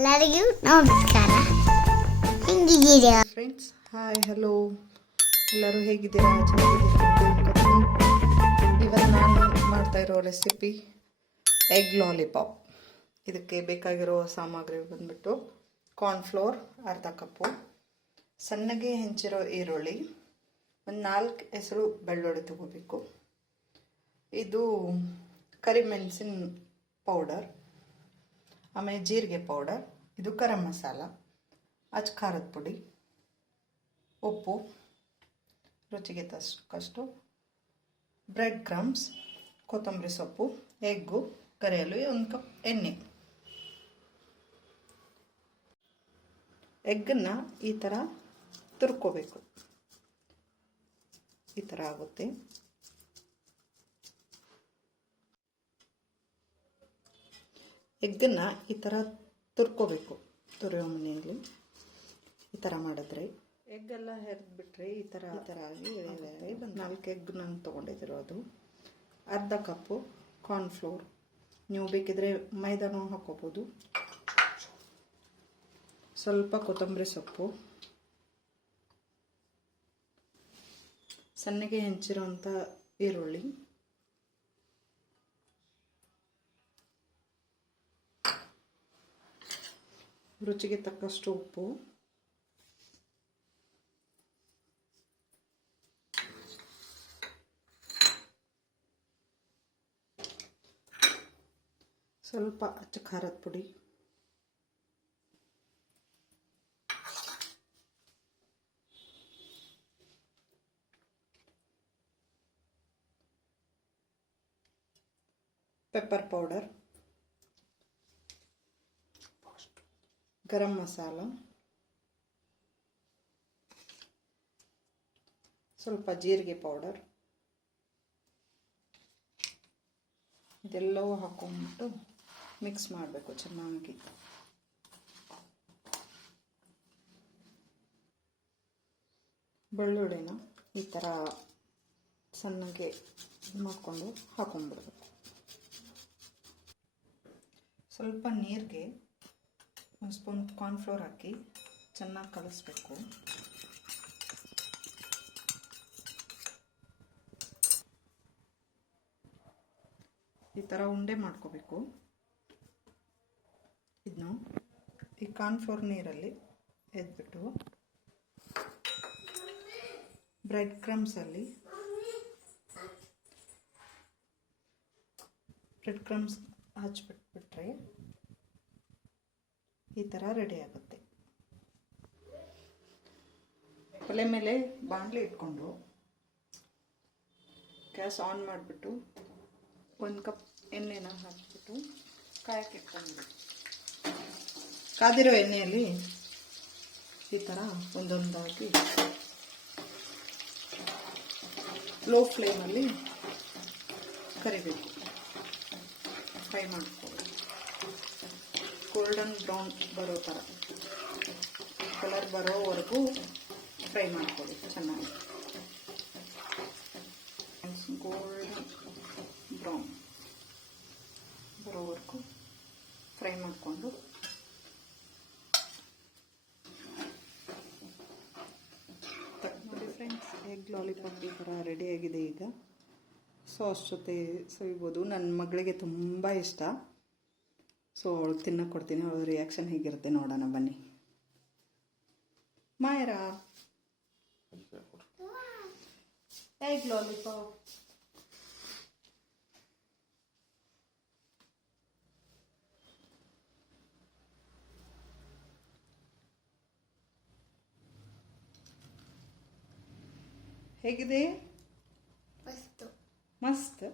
ಎಲ್ಲರಿಗೂ ನಮಸ್ಕಾರ. ಹೆಂಗಿದ್ದೀರಾ friends? Hi, hello, ಎಲ್ಲರೂ ಹೇಗಿದ್ದೀರಾ? ಚೆನ್ನಾಗಿದ್ದೀರಾ? ಇವತ್ತು ನಾನು ಮಾಡ್ತಾ ಇರೋ ರೆಸಿಪಿ ಎಗ್ ಲಾಲಿಪಾಪ್. ಇದಕ್ಕೆ ಬೇಕಾಗಿರೋ ಸಾಮಗ್ರಿ ಬಂದ್ಬಿಟ್ಟು ಕಾರ್ನ್ಫ್ಲೋರ್ ಅರ್ಧ ಕಪ್ಪು, ಸಣ್ಣಗೆ ಹೆಂಚಿರೋ ಈರುಳ್ಳಿ, ಒಂದು 4 ಹೆಸರು ಬೆಳ್ಳುಳ್ಳಿ ತಗೋಬೇಕು. ಇದು ಕರಿಮೆಣಸಿನ ಪೌಡರ್, ಆಮೇಲೆ ಜೀರಿಗೆ ಪೌಡರ್, ಇದು ಗರಂ ಮಸಾಲ, ಅಚ್ಚ ಖಾರದ ಪುಡಿ, ಉಪ್ಪು ರುಚಿಗೆ ತಕ್ಕಷ್ಟು, ಬ್ರೆಡ್ ಕ್ರಮ್ಸ್, ಕೊತ್ತಂಬರಿ ಸೊಪ್ಪು, ಎಗ್ಗು, ಕರಿಯಲು, 1 ಕಪ್ ಎಣ್ಣೆ. ಎಗ್ಗನ್ನು ಈ ಥರ ತುರ್ಕೋಬೇಕು. ಈ ಥರ ಆಗುತ್ತೆ. ಎಗ್ಗನ್ನು ಈ ಥರ ತುರ್ಕೋಬೇಕು. ತುರಿಯೋ ಮನೆಯಲ್ಲಿ ಈ ಥರ ಮಾಡಿದ್ರೆ ಎಗ್ಗೆಲ್ಲ ಹೆರಿದ್ಬಿಟ್ರೆ ಈ ಥರ ಆಗಿ ಬಂದು 4 ಎಗ್ ನಾನು ತೊಗೊಂಡಿದ್ದಿರೋದು. ಅರ್ಧ ಕಪ್ಪು ಕಾರ್ನ್ಫ್ಲೋರ್, ನೀವು ಬೇಕಿದ್ರೆ ಮೈದಾನೂ ಹಾಕೋಬೋದು. ಸ್ವಲ್ಪ ಕೊತ್ತಂಬರಿ ಸೊಪ್ಪು, ಸಣ್ಣಗೆ ಹೆಂಚಿರೋಂಥ ಈರುಳ್ಳಿ, ರುಚಿಗೆ ತಕ್ಕಷ್ಟು ಉಪ್ಪು, ಸ್ವಲ್ಪ ಅಚ್ಚ ಖಾರದ ಪುಡಿ, ಪೆಪ್ಪರ್ ಪೌಡರ್, ಗರಂ ಮಸಾಲ, ಸ್ವಲ್ಪ ಜೀರಿಗೆ ಪೌಡರ್, ಇದೆಲ್ಲವೂ ಹಾಕೊಂಡ್ಬಿಟ್ಟು ಮಿಕ್ಸ್ ಮಾಡಬೇಕು ಚೆನ್ನಾಗಿ. ಬೆಳ್ಳುಳ್ಳಿನ ಈ ಥರ ಸಣ್ಣಗೆ ಮಾಡಿಕೊಂಡು ಹಾಕೊಂಡ್ಬಿಡ್ಬೇಕು. ಸ್ವಲ್ಪ ನೀರಿಗೆ 1 ಸ್ಪೂನ್ ಕಾರ್ನ್ಫ್ಲೋರ್ ಹಾಕಿ ಚೆನ್ನಾಗಿ ಕಲಿಸ್ಬೇಕು. ಈ ಥರ ಉಂಡೆ ಮಾಡ್ಕೋಬೇಕು. ಇದನ್ನು ಈ ಕಾರ್ನ್ಫ್ಲೋರ್ ನೀರಲ್ಲಿ ಎದ್ಬಿಟ್ಟು ಬ್ರೆಡ್ ಕ್ರಮ್ಸಲ್ಲಿ ಹಚ್ಬಿಟ್ಬಿಟ್ರೆ ಈ ಥರ ರೆಡಿ ಆಗುತ್ತೆ. ಒಲೆ ಮೇಲೆ ಬಾಣಲೆ ಇಟ್ಕೊಂಡು ಗ್ಯಾಸ್ ಆನ್ ಮಾಡಿಬಿಟ್ಟು 1 ಕಪ್ ಎಣ್ಣೆನ ಹಾಕಿಬಿಟ್ಟು ಕಾಯಕ್ಕೆ ಇಟ್ಕೊಂಡ್ಬಿಟ್ಟು ಕಾದಿರೋ ಎಣ್ಣೆಯಲ್ಲಿ ಈ ಥರ ಒಂದೊಂದಾಗಿ ಲೋ ಫ್ಲೇಮಲ್ಲಿ ಕರಿಬೇಕು. ಫ್ರೈ ಮಾಡ್ಕೊಳ್ಳಿ. ಗೋಲ್ಡನ್ ಬ್ರೌನ್ ಬರೋ ಥರ ಕಲರ್ ಬರೋವರೆಗೂ ಫ್ರೈ ಮಾಡ್ಕೊಳ್ಳಿ ಚೆನ್ನಾಗಿ. ಗೋಲ್ಡನ್ ಬ್ರೌನ್ ಬರೋವರೆಗೂ ಫ್ರೈ ಮಾಡಿಕೊಂಡು ನೋಡಿ ಫ್ರೆಂಡ್ಸ್, ಎಗ್ ಲಾಲಿಪಾಪ್ ಈ ಥರ ರೆಡಿಯಾಗಿದೆ. ಈಗ ಸಾಸ್ ಜೊತೆ ಸವಿಬೋದು. ನನ್ನ ಮಗಳಿಗೆ ತುಂಬ ಇಷ್ಟ. ಸೊ ಅವಳಿಗೆ ತಿನ್ನಕ್ಕೆ ಕೊಡ್ತೀನಿ. ಅವಳ ರಿಯಾಕ್ಷನ್ ಹೇಗಿರುತ್ತೆ ನೋಡೋಣ ಬನ್ನಿ. ಮಾಯರಾ, ಎಗ್ ಲಾಲಿಪಾಪ್. ಹೇಗಿದೆ? ಮಸ್ತ್. ಮಸ್ತ್.